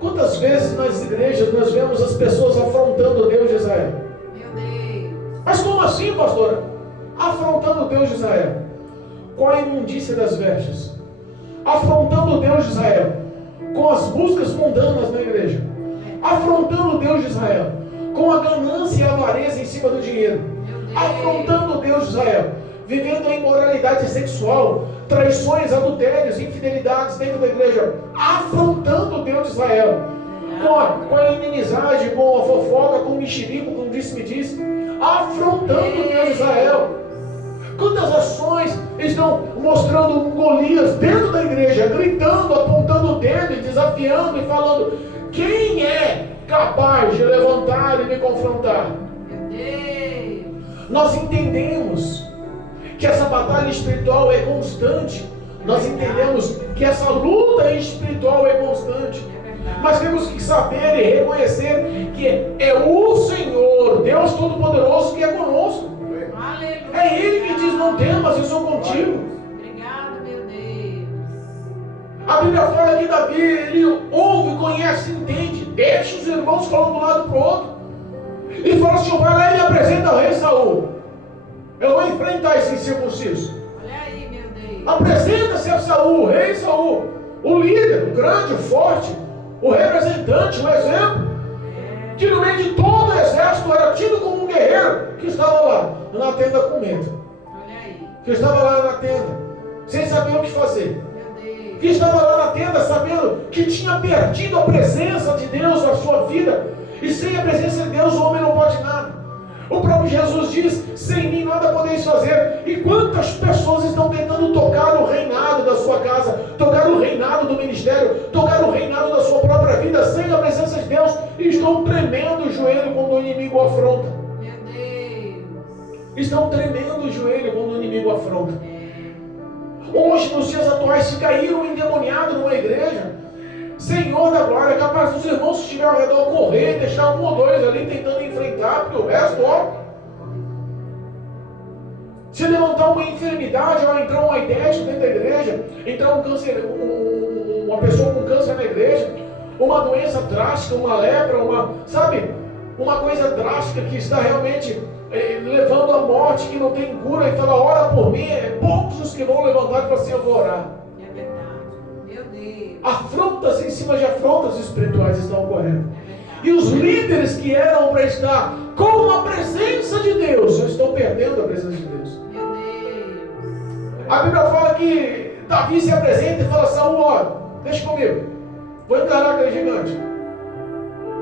Quantas vezes nas igrejas nós vemos as pessoas afrontando o Deus de Israel? Meu Deus. Mas como assim, pastora? Afrontando o Deus de Israel. Com a imundícia das vestes. Afrontando o Deus de Israel. Com as músicas mundanas na igreja. Afrontando o Deus de Israel. Com a ganância e a avareza em cima do dinheiro. Afrontando o Deus de Israel. Vivendo a imoralidade sexual, traições, adultérios, infidelidades dentro da igreja, afrontando o Deus de Israel, com a inimizade, com a fofoca, com o mexerico, com o disse-me-disse, afrontando o Deus de Israel. Quantas ações estão mostrando um Golias dentro da igreja, gritando, apontando o dedo, e desafiando e falando: quem é capaz de levantar e me confrontar? Meu Deus. Nós entendemos que essa batalha espiritual é constante. Nós entendemos que essa luta espiritual é constante. Mas temos que saber e reconhecer que é o Senhor, Deus Todo-Poderoso, que é conosco. Aleluia. É Ele que diz: não temas, eu sou contigo. Obrigado, meu Deus. A Bíblia fala que Davi, ele ouve, conhece, entende, deixa os irmãos falando de um lado para o outro, e fala assim: vai lá e me apresenta ao rei Saul. Eu vou enfrentar esse incircunciso. Olha aí, meu Deus. Apresenta-se a Saul, o rei Saul, o líder, o grande, o forte, o representante, o exemplo, que no meio de todo o exército era tido como um guerreiro, que estava lá na tenda com medo, Olha aí. que estava lá na tenda sem saber o que fazer, Meu Deus. que estava lá na tenda sabendo que tinha perdido a presença de Deus na sua vida, e sem a presença de Deus o homem não pode nada. O próprio Jesus diz: sem mim nada podeis fazer. E quantas pessoas estão tentando tocar o reinado da sua casa, tocar o reinado do ministério, tocar o reinado da sua própria vida sem a presença de Deus, e estão tremendo o joelho quando o inimigo afronta. Meu Deus. Estão tremendo o joelho quando o inimigo afronta. Hoje, nos dias atuais, se cair um endemoniado numa igreja, Senhor da glória, é capaz dos irmãos que estiverem ao redor correr, deixar um ou dois ali tentando enfrentar, porque o resto, ó. Se levantar uma enfermidade, ou entrar um aidético dentro da igreja, entrar um câncer, uma pessoa com câncer na igreja, uma doença drástica, uma lepra, uma coisa drástica que está realmente levando à morte, que não tem cura, e fala: ora por mim, é poucos os que vão levantar e falar assim: eu vou orar. É verdade. Meu Deus. Afrontas em cima de afrontas espirituais estão ocorrendo. E os líderes que eram para estar com a presença de Deus já estão perdendo a presença de Deus. Meu Deus. A Bíblia fala que Davi se apresenta e fala: Saul, ó, deixa comigo, vou encarar aquele gigante.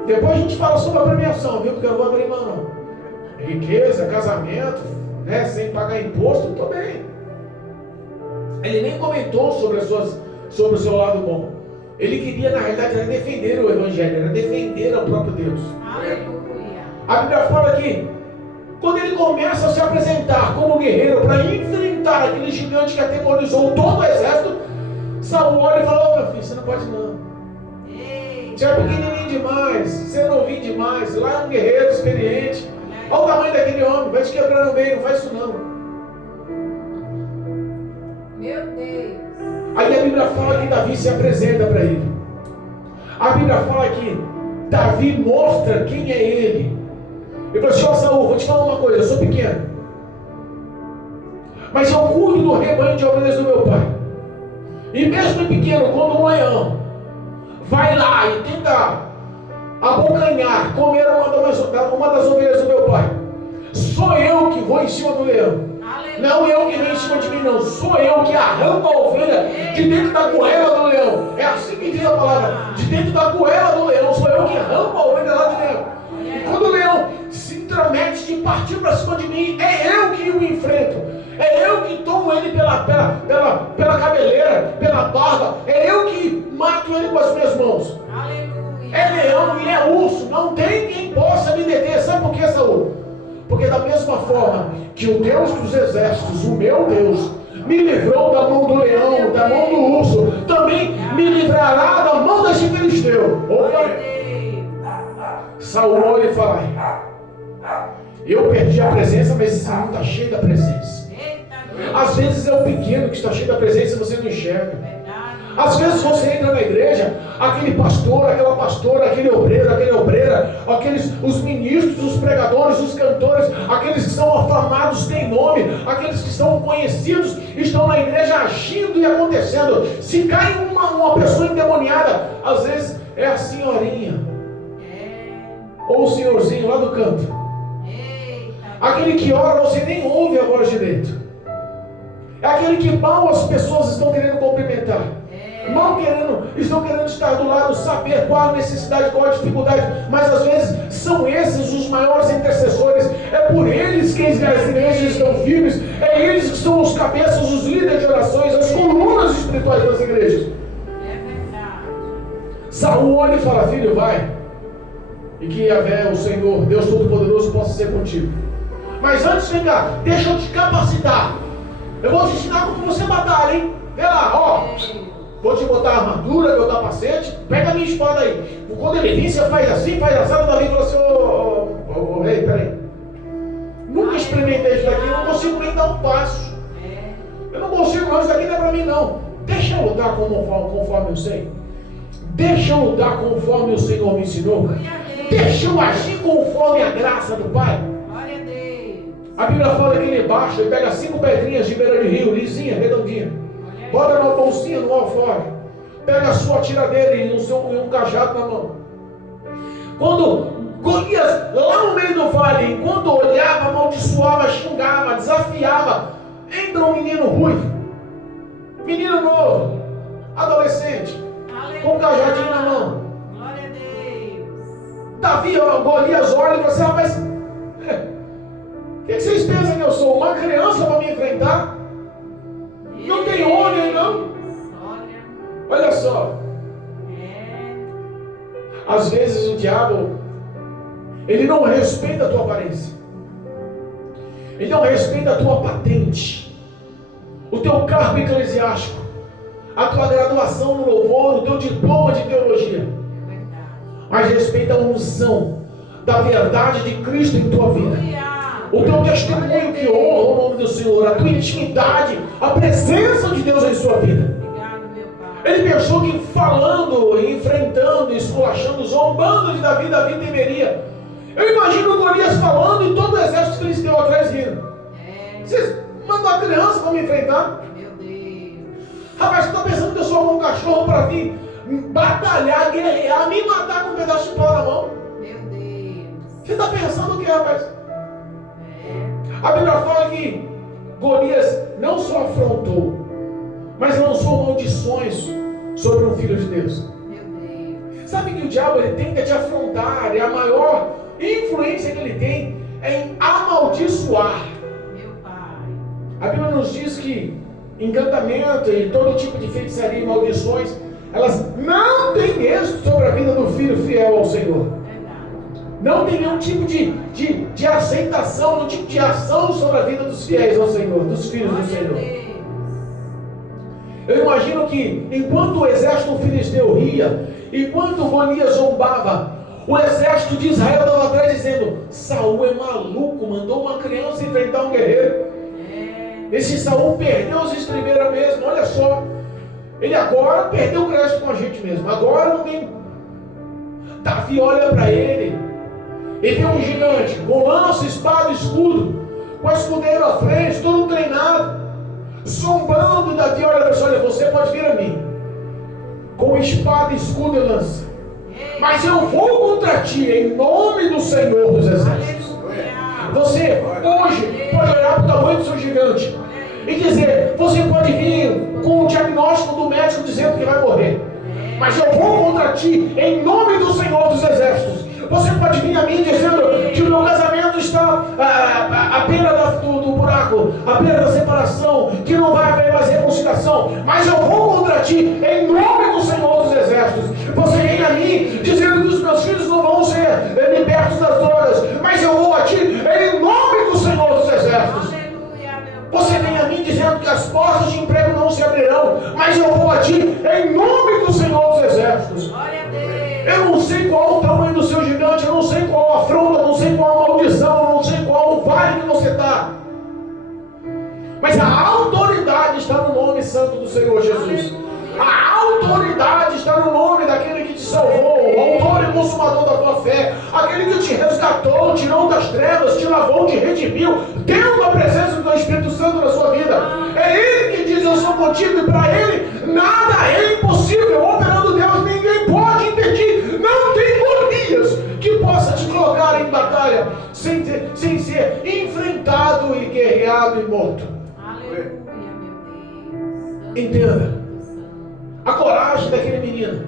Depois a gente fala sobre a premiação, viu? Porque eu não vou abrir mão não. Riqueza, casamento, né? Sem pagar imposto, estou bem. Ele nem comentou sobre o seu lado bom. Ele queria, na realidade, era defender o Evangelho, era defender o próprio Deus. Aleluia. A Bíblia fala que quando ele começa a se apresentar como guerreiro para enfrentar aquele gigante que atemorizou todo o exército, Saul olha e fala: ô meu filho, você não pode não. Você é pequenininho demais, você é novinho demais, lá é um guerreiro experiente. Olha o tamanho daquele homem, vai te quebrar no meio, não faz isso não. Meu Deus. Aí a Bíblia fala que Davi se apresenta para ele. A Bíblia fala que Davi mostra quem é ele. Ele falou assim: ó Saul, vou te falar uma coisa, eu sou pequeno, mas eu cuido do rebanho de ovelhas do meu pai. E mesmo pequeno, quando um leão vai lá e tenta abocanhar, comer uma das ovelhas do meu pai, sou eu que vou em cima do leão. Não eu que vem em cima de mim, não. Sou eu que arranco a ovelha de dentro da goela do leão. É assim que diz a palavra: de dentro da goela do leão. Sou eu que arranco a ovelha lá de dentro. E quando o leão se intromete de partir para cima de mim, é eu que o enfrento. É eu que tomo ele pela cabeleira, pela barba. É eu que mato ele com as minhas mãos. É leão e é urso. Não tem quem possa me deter. Sabe por quê, Saul? Porque da mesma forma que o Deus dos exércitos, o meu Deus, me livrou da mão do leão, da mão do urso, também me livrará da mão deste filisteu. Opa! Saul olha e fala: eu perdi a presença, mas esse menino está cheio da presença. Às vezes é o pequeno que está cheio da presença e você não enxerga. Às vezes você entra na igreja, aquele pastor, aquela pastora, aquele obreiro, aquela obreira, os ministros, os pregadores, os cantores, aqueles que são afamados, têm nome, aqueles que são conhecidos, estão na igreja agindo e acontecendo. Se cai uma pessoa endemoniada, às vezes é a senhorinha, ou o senhorzinho lá do canto. Aquele que ora, você nem ouve a voz direito. É aquele que mal as pessoas estão querendo cumprimentar. Estão querendo estar do lado, saber qual a necessidade, qual a dificuldade, mas às vezes são esses os maiores intercessores. É por eles que as igrejas estão firmes, é eles que são os cabeças, os líderes de orações, as colunas espirituais das igrejas. É verdade. Saul olha e fala: filho, vai, e que Yahvé, o Senhor, Deus Todo-Poderoso, possa ser contigo. Mas antes, vem cá, deixa eu te capacitar. Eu vou te ensinar como você batalha, hein? Vê lá, ó. Vou te botar a armadura, meu capacete, pega a minha espada aí. Quando ele vir, você faz assim, faz assado. Davi falou assim: ô rei, peraí. Nunca experimentei isso daqui, eu não consigo nem dar um passo. Eu não consigo, não, isso daqui não é pra mim, não. Deixa eu lutar conforme eu sei. Deixa eu lutar conforme o Senhor me ensinou. Deixa eu agir conforme a graça do Pai. Glória a Deus. A Bíblia fala que ele baixa e pega 5 pedrinhas de beira de rio, lisinha, redondinha. Bota numa bolsinha, no alforje. Pega a sua tiradeira e um cajado na mão. Quando Golias, lá no meio do vale, enquanto olhava, amaldiçoava, xingava, desafiava, entra um menino ruivo, menino novo, adolescente, com um cajadinho na mão. Glória a Deus. Davi, Golias olha e fala assim: rapaz, o que vocês pensam que eu sou? Uma criança para me enfrentar? Não tem olho, não. Olha só. Às vezes o diabo, ele não respeita a tua aparência. Ele não respeita a tua patente, o teu cargo eclesiástico, a tua graduação no louvor, o teu diploma de teologia. Mas respeita a unção da verdade de Cristo em tua vida. O teu testemunho que honra o nome do Senhor, a tua intimidade, a presença de Deus em sua vida. Ele pensou que falando, enfrentando, esculachando, zombando de Davi temeria. Eu imagino Golias falando e todo o exército filisteu atrás rindo. Vocês mandam a criança para me enfrentar? Meu Deus. Rapaz, você está pensando que eu sou um cachorro para vir batalhar, guerrear, me matar com um pedaço de pau na mão? Meu Deus. Você está pensando o que, rapaz? A Bíblia fala que Golias não só afrontou, mas lançou maldições sobre um filho de Deus. Meu Deus. Sabe que o diabo ele tenta te afrontar, e a maior influência que ele tem é em amaldiçoar. Meu Pai. A Bíblia nos diz que encantamento e todo tipo de feitiçaria e maldições, elas não têm êxito sobre a vida do filho fiel ao Senhor. Não tem nenhum tipo de aceitação, nenhum tipo de ação sobre a vida dos fiéis ao Senhor, dos filhos do Senhor. Eu imagino que enquanto o exército filisteu ria, enquanto Golias zombava, o exército de Israel estava atrás dizendo: Saul é maluco, mandou uma criança enfrentar um guerreiro. Esse Saul perdeu os estribeiras mesmo, olha só. Ele agora perdeu o crédito com a gente mesmo. Agora não tem. Davi olha para ele e vê um gigante com lança, espada, escudo, com a escudeira à frente, todo treinado, zombando. Davi olha para ele: olha, você pode vir a mim com espada, escudo e lança, mas eu vou contra ti em nome do Senhor dos Exércitos. Você hoje pode olhar para o tamanho do seu gigante e dizer: você pode vir com o diagnóstico do médico dizendo que vai morrer, mas eu vou contra ti em nome do Senhor dos Exércitos. Você pode vir a mim dizendo que o meu casamento está à beira do buraco, à beira da separação, que não vai haver mais reconciliação, mas eu vou contra ti em nome do Senhor dos Exércitos. Você vem a mim dizendo que os meus filhos não vão ser libertos das drogas, mas eu vou a ti em nome do Senhor dos Exércitos. Você vem a mim dizendo que as portas de emprego não se abrirão, mas eu vou a ti em nome do Senhor dos Exércitos. Eu não sei qual é o tamanho do seu gigante, eu não sei sei qual afronta, não sei qual maldição, não sei qual vale que você está. Mas a autoridade está no nome santo do Senhor Jesus. A autoridade está no nome daquele que te salvou, o autor e consumador da tua fé, aquele que te resgatou, tirou das trevas, te lavou, te redimiu, deu a presença do Espírito Santo na sua vida. É Ele que diz: eu sou contigo, e para Ele nada é impossível. Operando Deus, ninguém pode impedir. Não tem Golias que possa te colocar em batalha sem ser enfrentado e guerreado e morto. Aleluia, meu Deus. Entenda. A coragem daquele menino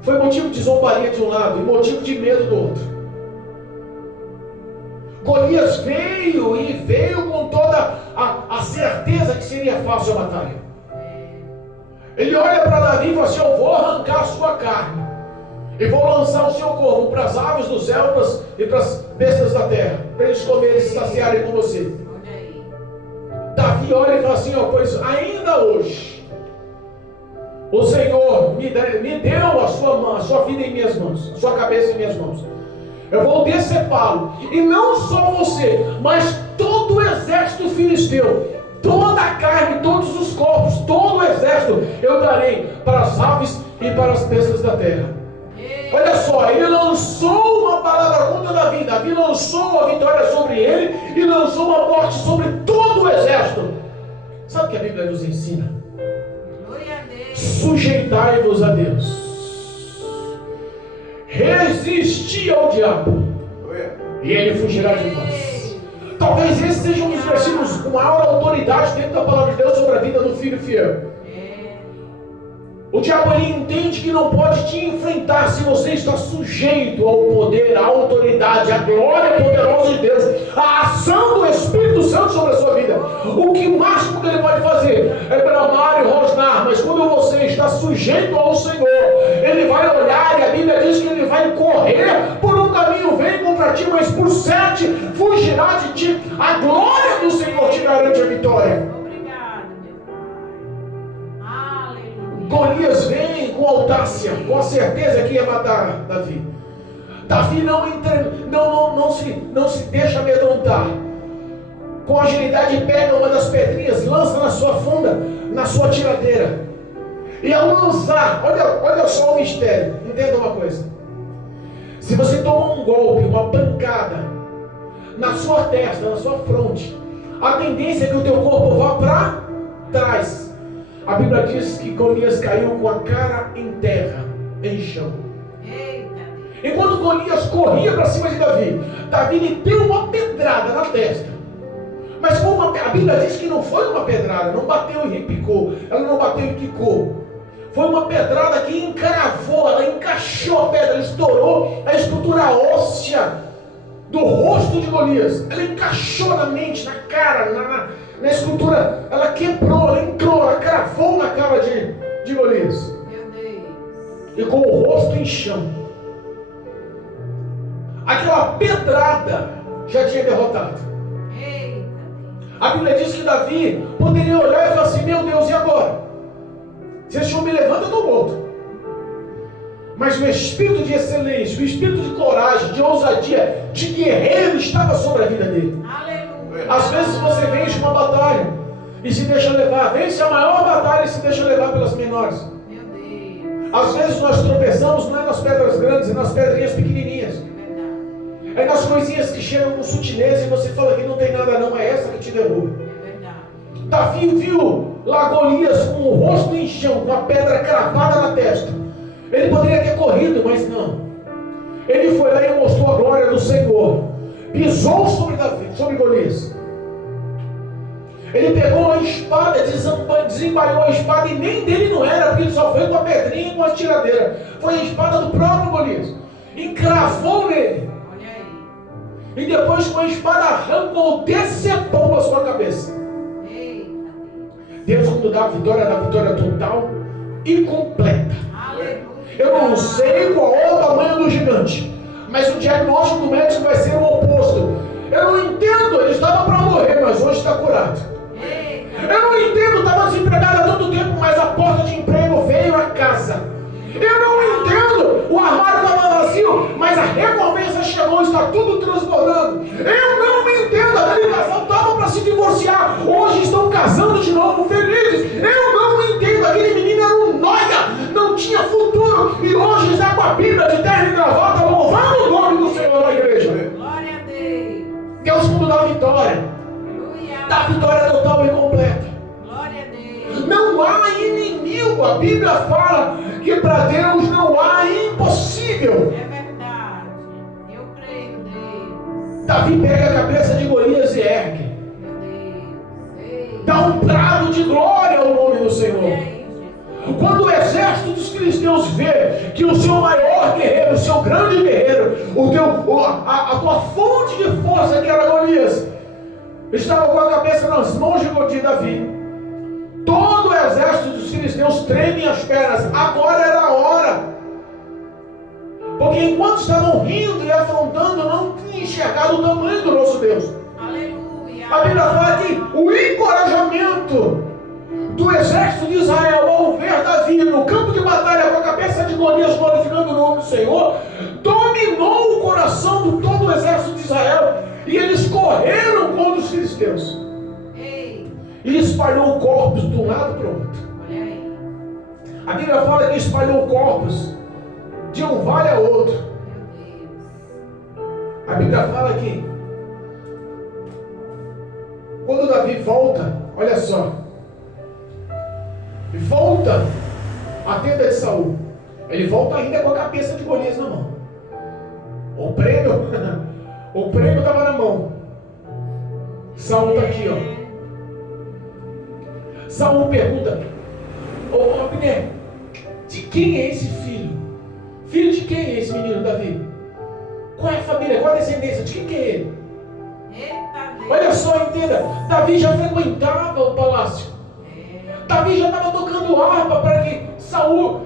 foi motivo de zombaria de um lado e motivo de medo do outro. Golias veio com toda a certeza que seria fácil a batalha. Ele olha para Davi e fala assim: eu vou arrancar a sua carne e vou lançar o seu corpo para as aves do céu e para as bestas da terra, para eles comerem e se saciarem com você. Davi olha e fala assim: pois ainda hoje o Senhor me deu a sua vida em minhas mãos, a sua cabeça em minhas mãos. Eu vou decepá-lo. E não só você, mas todo o exército filisteu, toda a carne, todos os corpos, todo o exército, eu darei para as aves e para as bestas da terra. Olha só, ele lançou uma palavra contra Davi. Davi lançou a vitória sobre ele e lançou uma morte sobre todo o exército. Sabe o que a Bíblia nos ensina? Sujeitai-vos a Deus, resisti ao diabo e ele fugirá de vós. Talvez esse seja um dos versículos com maior autoridade dentro da palavra de Deus sobre a vida do filho fiel. O diabo, ele entende que não pode te enfrentar se você está sujeito ao poder, à autoridade, à glória poderosa de Deus, à ação do Espírito Santo sobre a sua vida. O que máximo que ele pode fazer é bramar e rosnar, mas quando você está sujeito ao Senhor, ele vai olhar, e a Bíblia diz que ele vai correr por um caminho, vem contra ti, mas por 7 fugirá de ti. A glória do Senhor te garante a vitória. Golias vem com audácia, com a certeza que ia matar Davi. Davi não se deixa amedrontar. Com agilidade pega uma das pedrinhas, lança na sua funda, na sua tiradeira. E ao lançar, olha só o mistério. Entenda uma coisa: se você toma um golpe, uma pancada na sua testa, na sua fronte, a tendência é que o teu corpo vá para trás. A Bíblia diz que Golias caiu com a cara em terra, em chão. Enquanto Golias corria para cima de Davi, Davi lhe deu uma pedrada na testa. Mas a Bíblia diz que não foi uma pedrada, não bateu e repicou, ela não bateu e quicou. Foi uma pedrada que encravou, ela encaixou a pedra, ela estourou a estrutura óssea do rosto de Golias. Ela encaixou na mente, na cara, na escultura, ela quebrou, ela entrou, ela cravou na cara de Golias. Meu Deus. E com o rosto em chão. Aquela pedrada já tinha derrotado. Eita. A Bíblia diz que Davi poderia olhar e falar assim: meu Deus, e agora? Se esse homem me levanta, eu estou morto. Mas o espírito de excelência, o espírito de coragem, de ousadia, de guerreiro estava sobre a vida dele. Às vezes você vence uma batalha e se deixa levar, vence a maior batalha e se deixa levar pelas menores. Meu Deus. Às vezes nós tropeçamos não é nas pedras grandes, é nas pedrinhas pequenininhas. É verdade. É nas coisinhas que chegam com sutileza e você fala que não tem nada não, é essa que te derruba. É verdade. Davi viu lá Golias com o rosto em chão, com a pedra cravada na testa. Ele poderia ter corrido, mas não. Ele foi lá e mostrou a glória do Senhor. Pisou sobre Golias. Ele pegou a espada, desembainhou a espada, e nem dele não era, porque ele só foi com a pedrinha e com a tiradeira. Foi a espada do próprio Golias. Encravou nele. Olha aí. E depois com a espada arrancou, decepou a sua cabeça. Eita. Deus, quando dá a vitória total e completa. Aleluia. Eu não sei qual é o tamanho do gigante, mas o diagnóstico do médico vai ser o oposto. Eu não entendo, ele estava para morrer, mas hoje está curado. Eita. Eu não entendo, estava desempregado há tanto tempo, mas a porta de emprego veio à casa. Eu não entendo, o armário estava vazio, mas a Eu não entendo. Aquele casal estava para se divorciar, hoje estão casando de novo, felizes. Eu não entendo. Aquele menino era um noia, não tinha futuro, e hoje está com a Bíblia de terno e gravata, louvando o nome do Senhor na igreja. Glória a Deus. Deus mundo dá vitória, Aleluia. dá vitória total e completa. Glória a Deus. Não há inimigo. A Bíblia fala que para Deus não há impossível. É verdade. Eu creio, Deus. Davi pega a cabeça de Golias e ergue. Meu Deus. Ei. Dá um brado de glória ao nome do Olha Senhor. aí, Jesus. Quando o exército dos filisteus vê que o seu maior guerreiro, o seu grande guerreiro, a tua fonte de força, que era Golias, estava com a cabeça nas mãos de Davi, todo o exército dos filisteus treme as pernas. Agora era a hora, porque enquanto estavam rindo e afrontando, não tinham enxergado o tamanho do nosso Deus. Aleluia. A Bíblia fala que o encorajamento do exército de Israel ao ver Davi no campo de batalha com a cabeça de Golias glorificando o nome do Senhor, dominou o coração de todo o exército de Israel, e eles correram contra os filisteus Ei. e espalhou corpos de um lado para o outro. Olha aí. A Bíblia fala que espalhou corpos de um vale a outro. Meu Deus. A Bíblia fala que quando Davi volta, olha só, volta à tenda de Saul, ele volta ainda com a cabeça de Golias na mão. O prêmio estava na mão. Saul está aqui, ó. Saul pergunta: ô Abner, de quem é esse filho? Filho de quem é esse menino Davi? Qual é a família? Qual a descendência? De quem é ele? Eita Deus. Olha só, entenda. Davi já frequentava o palácio. Davi já estava tocando harpa para que Saul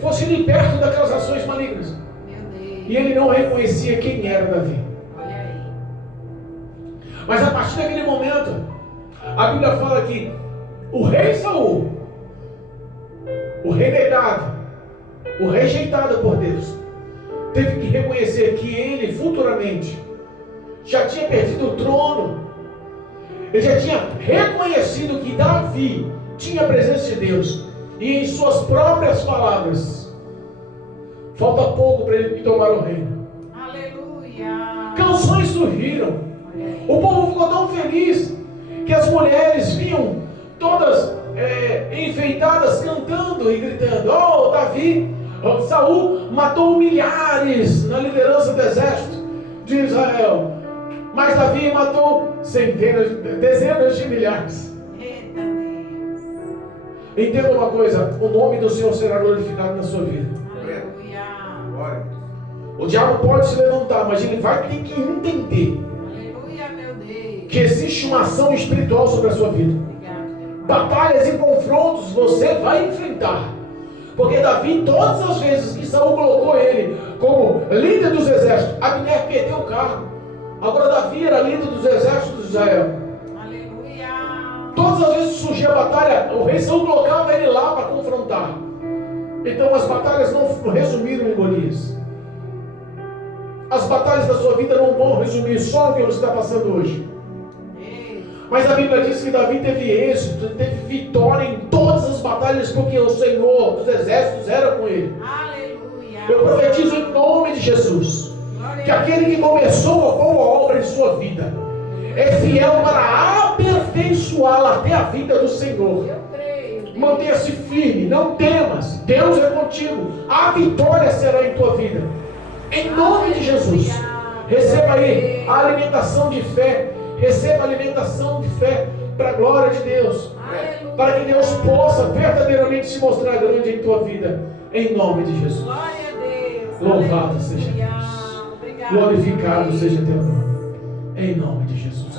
fosse liberto daquelas ações malignas. Meu Deus. E ele não reconhecia quem era Davi. Olha aí. Mas a partir daquele momento, a Bíblia fala que o rei Saul, o renegado, o rejeitado por Deus, teve que reconhecer que ele futuramente já tinha perdido o trono. Ele já tinha reconhecido que Davi tinha a presença de Deus, e em suas próprias palavras: falta pouco para ele tomar o reino. Aleluia. Canções surgiram. Olha aí. O povo ficou tão feliz que as mulheres vinham todas enfeitadas, cantando e gritando: oh, Davi, Saul matou milhares na liderança do exército de Israel, mas Davi matou dezenas de milhares. Eita Deus. Entenda uma coisa: o nome do Senhor será glorificado na sua vida. Aleluia. O diabo pode se levantar, mas ele vai ter que entender Aleluia, meu Deus. que existe uma ação espiritual sobre a sua vida. Obrigado, Deus. Batalhas e confrontos você vai enfrentar, porque Davi, todas as vezes que Saul colocou ele como líder dos exércitos, Abner perdeu o cargo. Agora Davi era líder dos exércitos de Israel. Aleluia. Todas as vezes que surgia a batalha, o rei Saul colocava ele lá para confrontar. Então as batalhas não resumiram em Golias. As batalhas da sua vida não vão resumir só no que você está passando hoje. Ei. Mas a Bíblia diz que Davi teve êxito, teve vitória em todas as batalhas, porque o Senhor dos exércitos era com ele. Aleluia. Eu profetizo em nome de Jesus Glória que a aquele que começou a boa obra em sua vida é fiel para aperfeiçoá-la até a vida do Senhor. Eu creio. Mantenha-se firme, não temas, Deus é contigo, a vitória será em tua vida, em nome de Jesus. Receba aí a alimentação de fé, receba a alimentação de fé para a glória de Deus, Aleluia. para que Deus possa verdadeiramente se mostrar grande em tua vida, em nome de Jesus. Glória a Deus. Louvado Aleluia. seja Deus. Obrigado. Glorificado seja teu nome, em nome de Jesus.